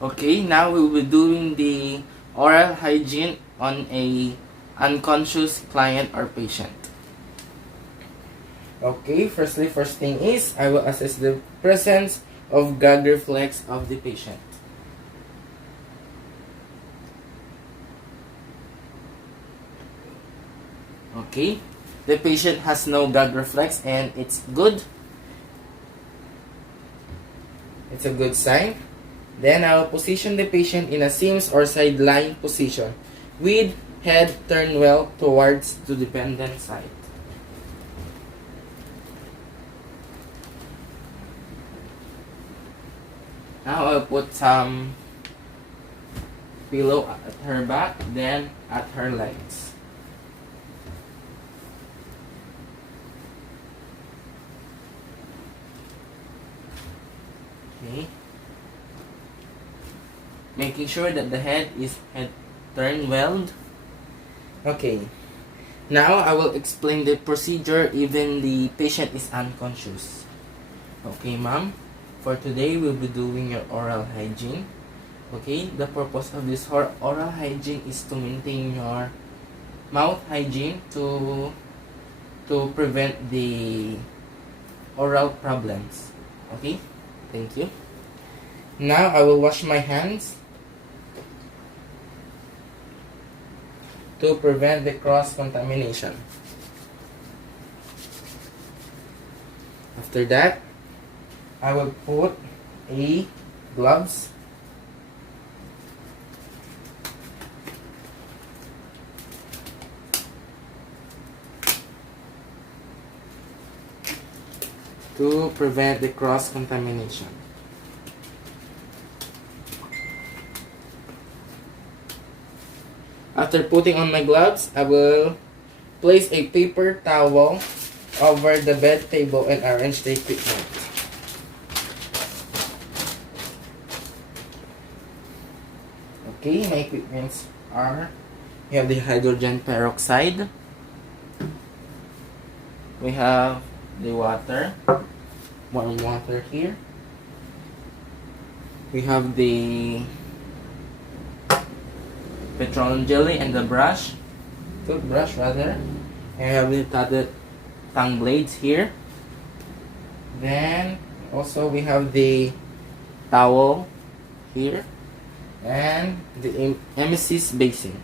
Okay, now we will be doing the oral hygiene on a unconscious client or patient. Okay, first thing is I will assess the presence of gag reflex of the patient. Okay, the patient has no gag reflex and it's good. It's a good sign. Then I will position the patient in a seams or side lying position with head turned well towards the dependent side. Now I'll put some pillow at her back, then at her legs. Okay. Making sure that the head is turned well. Okay. Now I will explain the procedure even the patient is unconscious. Okay, ma'am. For today, we'll be doing your oral hygiene. Okay, the purpose of this oral hygiene is to maintain your mouth hygiene to prevent the oral problems. Okay, thank you. Now I will wash my hands to prevent the cross-contamination. After that, I will put a gloves to prevent the cross-contamination. After putting on my gloves, I will place a paper towel over the bed table and arrange the equipment. Okay, my equipments are, we have the hydrogen peroxide, we have the water, warm water here, we have the petroleum jelly and the toothbrush rather, and we have the tatted tongue blades here. Then also we have the towel here and the emesis basin.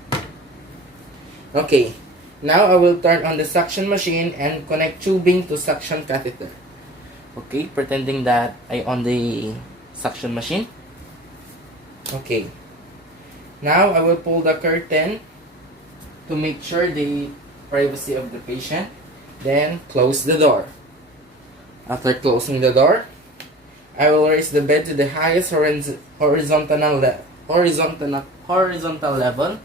Okay, now I will turn on the suction machine and connect tubing to suction catheter. Okay, pretending that I on the suction machine. Okay, now I will pull the curtain to make sure the privacy of the patient, then close the door. After closing the door, I will raise the bed to the highest horizontal level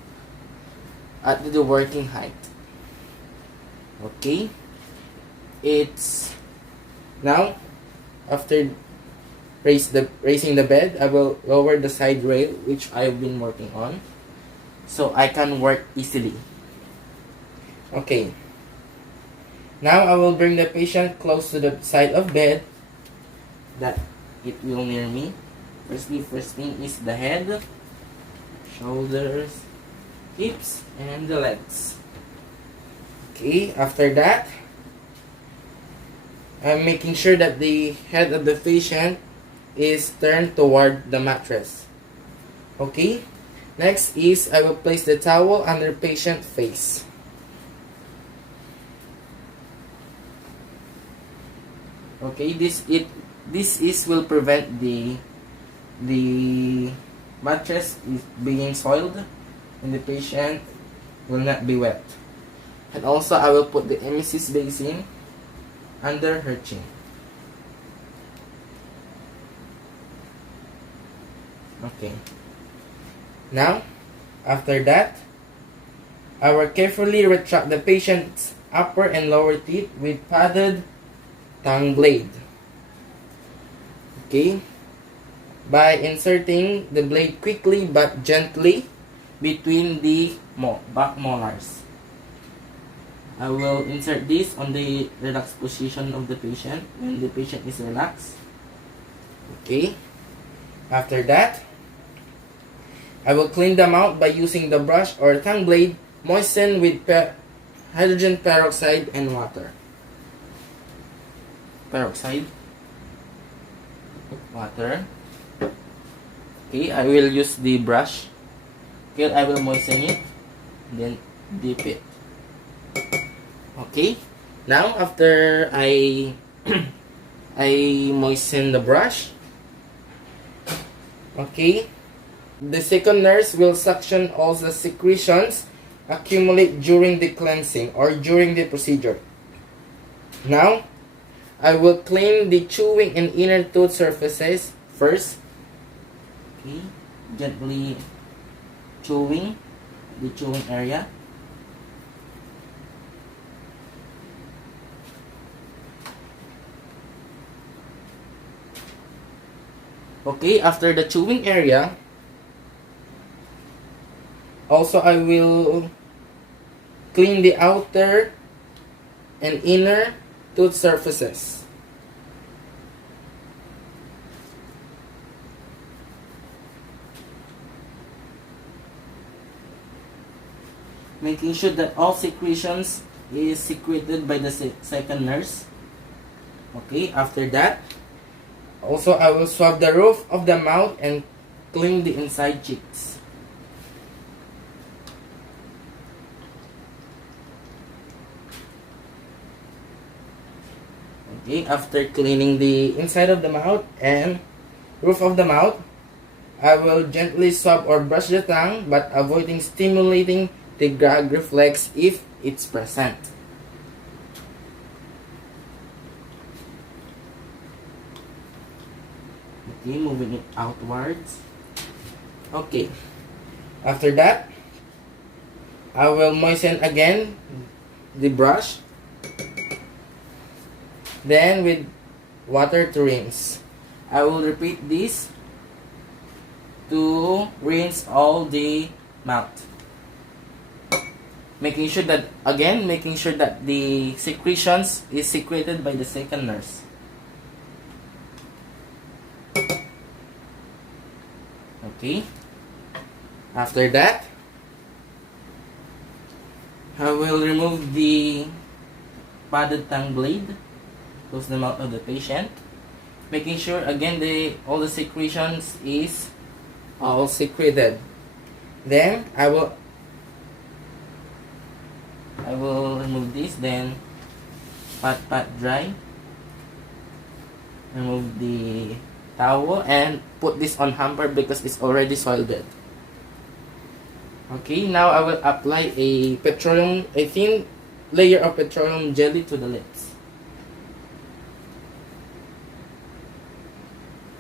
at the working height. Okay, it's now after raising the bed, I will lower the side rail which I've been working on so I can work easily. Okay, now I will bring the patient close to the side of bed that it will near me. First thing is the head, shoulders, hips, and the legs. Okay, after that, I'm making sure that the head of the patient is turned toward the mattress. Okay, next is I will place the towel under patient face. Okay, this will prevent the mattress is being soiled and the patient will not be wet. And also I will put the emesis basin under her chin. Okay. Now, after that, I will carefully retract the patient's upper and lower teeth with padded tongue blade. Okay. By inserting the blade quickly but gently between the back molars. I will insert this on the relaxed position of the patient when the patient is relaxed. Okay. After that, I will clean them out by using the brush or tongue blade moistened with hydrogen peroxide and water. Peroxide, water. Okay, I will use the brush. Okay, I will moisten it, then dip it. Okay, now after I moisten the brush, okay, the second nurse will suction all the secretions accumulate during the cleansing or during the procedure. Now, I will clean the chewing and inner tooth surfaces first. Okay, gently chewing the chewing area. Okay, after the chewing area, also I will clean the outer and inner tooth surfaces. Making sure that all secretions is secreted by the second nurse. Okay, after that, also I will swab the roof of the mouth and clean the inside cheeks. Okay, after cleaning the inside of the mouth and roof of the mouth, I will gently swab or brush the tongue but avoiding stimulating the gag reflex if it's present. Okay, moving it outwards. Okay, after that, I will moisten again the brush. Then with water to rinse. I will repeat this to rinse all the mouth. Making sure that the secretions is secreted by the second nurse. Okay. After that, I will remove the padded tongue blade. Close the mouth of the patient, making sure again all the secretions is all secreted. Then I will remove this, then pat dry, remove the towel and put this on hamper because it's already soiled. Okay, now I will apply a thin layer of petroleum jelly to the lips.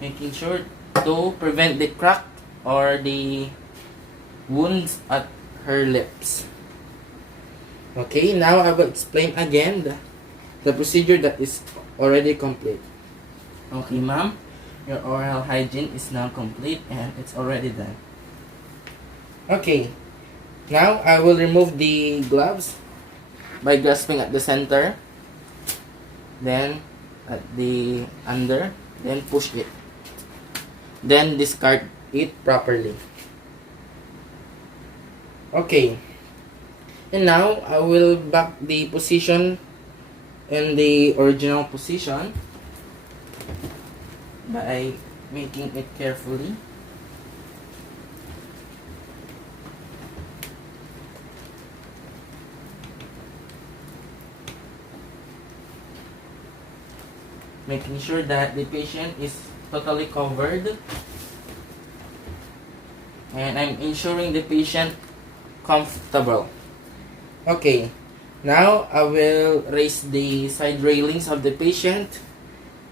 Making sure to prevent the crack or the wounds at her lips. Okay, now I will explain again the procedure that is already complete. Okay, ma'am, your oral hygiene is now complete and it's already done. Okay, now I will remove the gloves by grasping at the center, then at the under, then push it. Then discard it properly. Okay. And now I will back the position in the original position by making it carefully. Making sure that the patient is totally covered, and I'm ensuring the patient comfortable. Okay, now I will raise the side railings of the patient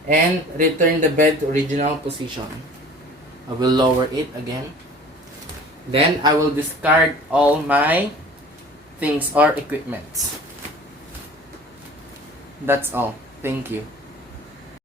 and return the bed to original position. I will lower it again. Then I will discard all my things or equipment. That's all. Thank you.